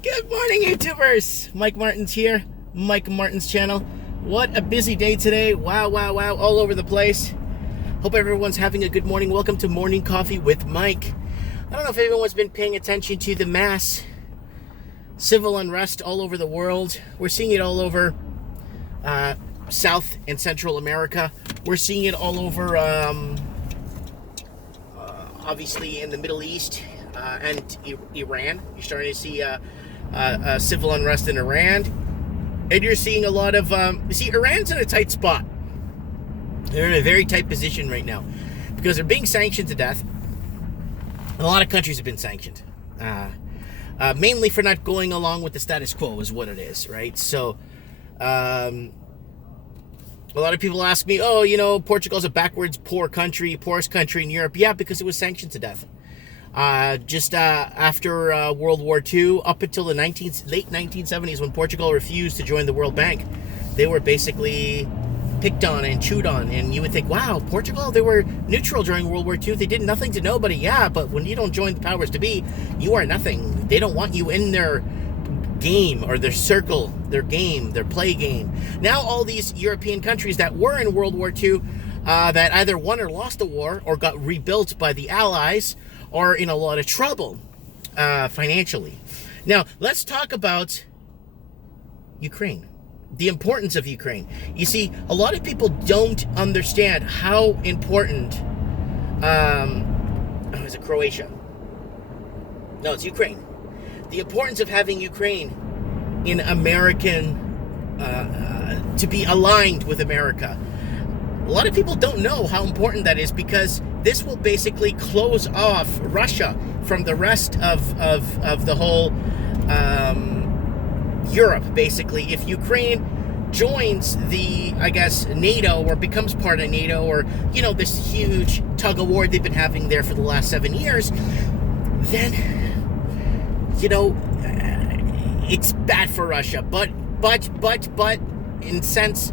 Good morning, YouTubers! Mike Martin's here, Mike Martin's channel. What a busy day today. Wow, wow, wow, all over the place. Hope everyone's having a good morning. Welcome to Morning Coffee with Mike. I don't know if everyone's been paying attention to the mass civil unrest all over the world. We're seeing it all over South and Central America. We're seeing it all over, obviously, in the Middle East and Iran. You're starting to see civil unrest in Iran, and you're seeing a lot of Iran's in a tight spot. They're in a very tight position right now because they're being sanctioned to death. A lot of countries have been sanctioned, mainly for not going along with the status quo is what it is, right? So a lot of people ask me, oh, Portugal's a backwards poorest country in Europe. Yeah, because it was sanctioned to death. Just after World War II, up until the late 1970s, when Portugal refused to join the World Bank, they were basically picked on and chewed on. And you would think, wow, Portugal, they were neutral during World War II. They did nothing to nobody. Yeah, but when you don't join the powers to be, you are nothing. They don't want you in their game or their circle, their game, their play game. Now all these European countries that were in World War II, that either won or lost the war or got rebuilt by the Allies, are in a lot of trouble financially. Now, let's talk about Ukraine, the importance of Ukraine. You see, a lot of people don't understand how important, is it Croatia? No, it's Ukraine. The importance of having Ukraine in American, to be aligned with America. A lot of people don't know how important that is because this will basically close off Russia from the rest of the whole Europe, basically. If Ukraine joins the, NATO, or becomes part of NATO, or, this huge tug of war they've been having there for the last 7 years, then, it's bad for Russia. But, in sense,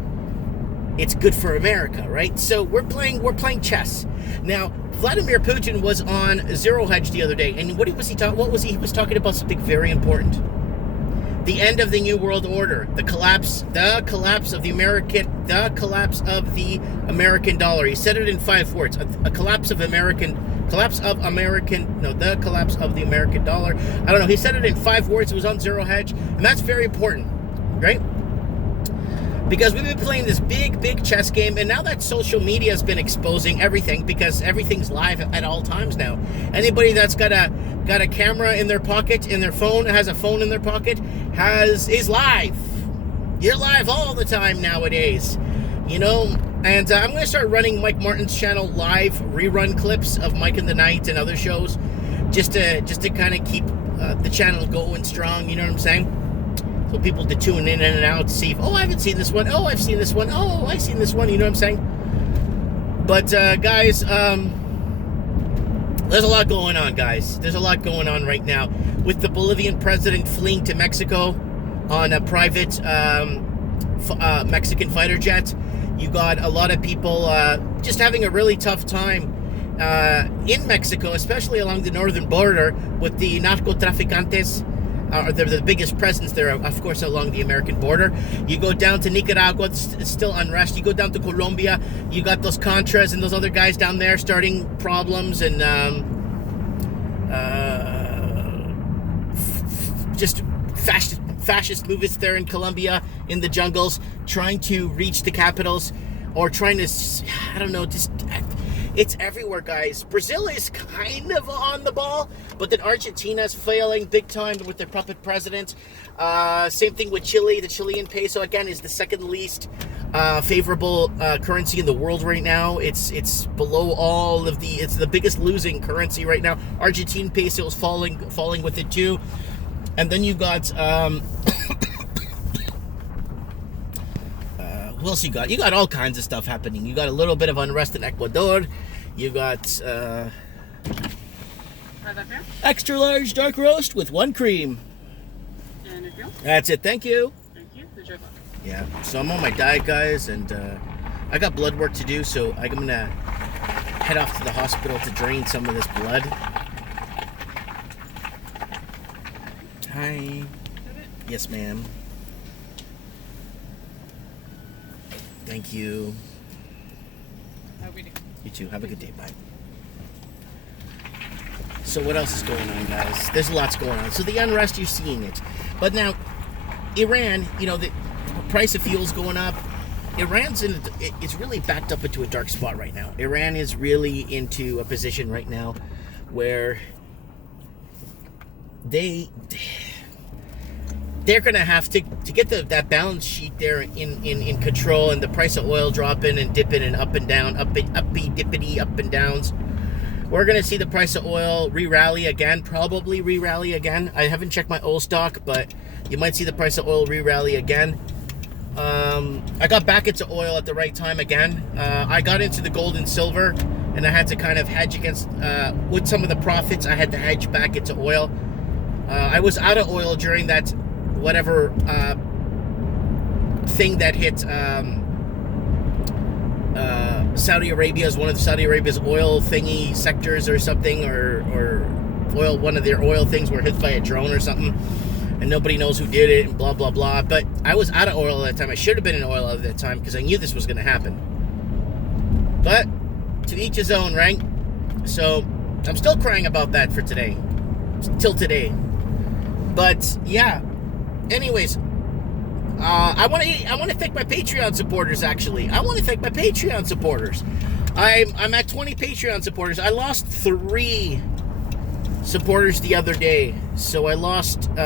it's good for America, right? So we're playing chess. Now, Vladimir Putin was on Zero Hedge the other day, and what was he talking about something very important. The end of the New World Order, the collapse of the American dollar. He said it in 5 words. The collapse of the American dollar. I don't know. He said it in 5 words. It was on Zero Hedge, and that's very important, right? Because we've been playing this big chess game, and now that social media has been exposing everything, because everything's live at all times now. Anybody that's got a camera in their pocket, in their phone, has a phone in their pocket, is live. You're live all the time nowadays, And I'm going to start running Mike Martin's channel live rerun clips of Mike in the Night and other shows, just to kind of keep the channel going strong. You know what I'm saying? So people to tune in and out to see if, I haven't seen this one. Oh, I've seen this one. Oh, I've seen this one. You know what I'm saying? But, guys, there's a lot going on, guys. There's a lot going on right now. With the Bolivian president fleeing to Mexico on a private Mexican fighter jet, you got a lot of people just having a really tough time in Mexico, especially along the northern border with the narcotraficantes. They're the biggest presence there, of course, along the American border. You go down to Nicaragua, it's still unrest. You go down to Colombia, you got those Contras and those other guys down there starting problems and just fascist movements there in Colombia, in the jungles, trying to reach the capitals, or trying to, it's everywhere, guys. Brazil is kind of on the ball, but then Argentina's failing big time with their puppet president. Same thing with Chile. The Chilean peso, again, is the second least favorable currency in the world right now. It's below all of it's the biggest losing currency right now. Argentine peso is falling with it too. And then you got what else you got? You got all kinds of stuff happening. You got a little bit of unrest in Ecuador. You got extra large dark roast with 1 cream. And if you? That's it. Thank you. Thank you. Yeah. So I'm on my diet, guys, and I got blood work to do. So I'm gonna head off to the hospital to drain some of this blood. Hi. Yes, ma'am. Thank you. Have a good day. You too. Have a good day. Bye. So what else is going on, guys? There's lots going on. So the unrest, you're seeing it. But now, Iran, the price of fuel's going up. It's really backed up into a dark spot right now. Iran is really into a position right now where they're gonna have to get that balance sheet there in control, and the price of oil dropping and dipping and up and down, uppy dippity, up and downs. We're gonna see the price of oil re-rally again, probably re-rally again. I haven't checked my oil stock, but you might see the price of oil re-rally again. I got back into oil at the right time again. I got into the gold and silver, and I had to kind of hedge against, with some of the profits, I had to hedge back into oil. I was out of oil during that whatever thing that hit Saudi Arabia is one of Saudi Arabia's oil thingy sectors or something, or oil, one of their oil things were hit by a drone or something, and nobody knows who did it and blah blah blah. But I was out of oil at that time. I should have been in oil at that time because I knew this was going to happen. But to each his own, right? So I'm still crying about that for today, till today. But yeah. Anyways, I want to thank my Patreon supporters. Actually, I want to thank my Patreon supporters. I'm at 20 Patreon supporters. I lost 3 supporters the other day, so I lost 3.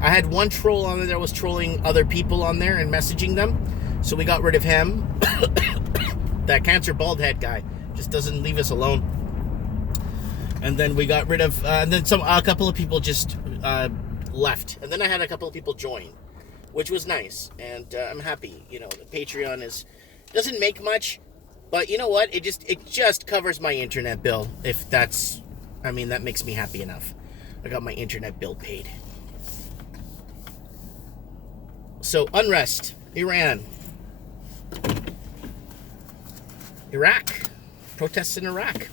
I had one troll on there that was trolling other people on there and messaging them, so we got rid of him. That cancer bald head guy just doesn't leave us alone. And then we got rid of, and then a couple of people just left, and then I had a couple of people join, which was nice, and I'm happy. The Patreon doesn't make much, but you know what? It just covers my internet bill. If that's, that makes me happy enough. I got my internet bill paid. So unrest, Iran, Iraq, protests in Iraq.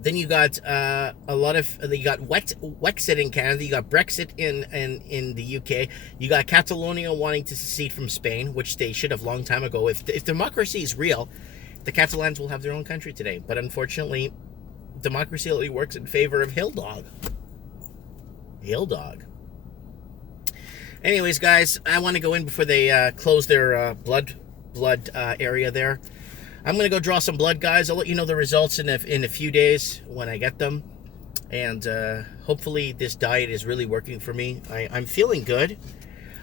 Then you got you got Wexit in Canada. You got Brexit in the UK. You got Catalonia wanting to secede from Spain, which they should have long time ago. If democracy is real, the Catalans will have their own country today. But unfortunately, democracy only works in favor of Hill Dog. Anyways, guys, I want to go in before they close their blood area there. I'm going to go draw some blood, guys. I'll let you know the results in a few days when I get them. And hopefully this diet is really working for me. I'm feeling good.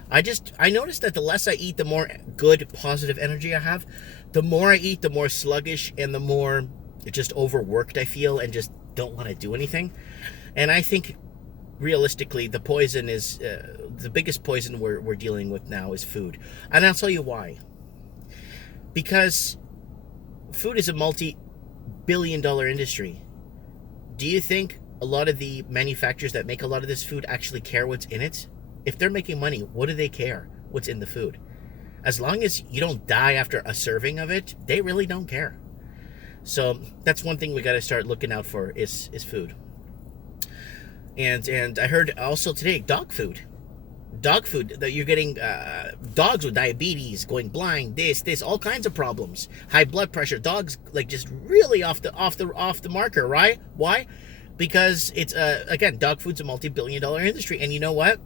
I noticed that the less I eat, the more good, positive energy I have. The more I eat, the more sluggish and the more just overworked I feel and just don't want to do anything. And I think, realistically, the poison is, the biggest poison we're dealing with now is food. And I'll tell you why. Because food is a multi-billion-dollar industry. Do you think a lot of the manufacturers that make a lot of this food actually care what's in it? If they're making money, what do they care what's in the food? As long as you don't die after a serving of it, they really don't care. So that's one thing we got to start looking out for is food. And I heard also today, dog food, that you're getting dogs with diabetes, going blind, this all kinds of problems, high blood pressure, dogs like just really off the marker, right? Why? Because it's again, dog food's a multi-billion-dollar industry, and you know what?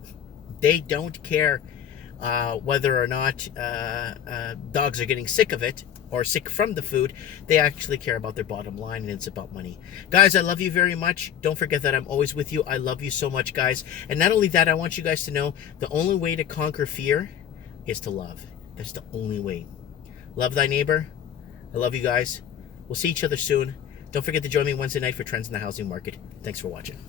They don't care whether or not dogs are getting sick of it or sick from the food. They actually care about their bottom line, and it's about money. Guys, I love you very much. Don't forget that I'm always with you. I love you so much, guys. And not only that, I want you guys to know the only way to conquer fear is to love. That's the only way. Love thy neighbor. I love you guys. We'll see each other soon. Don't forget to join me Wednesday night for Trends in the Housing Market. Thanks for watching.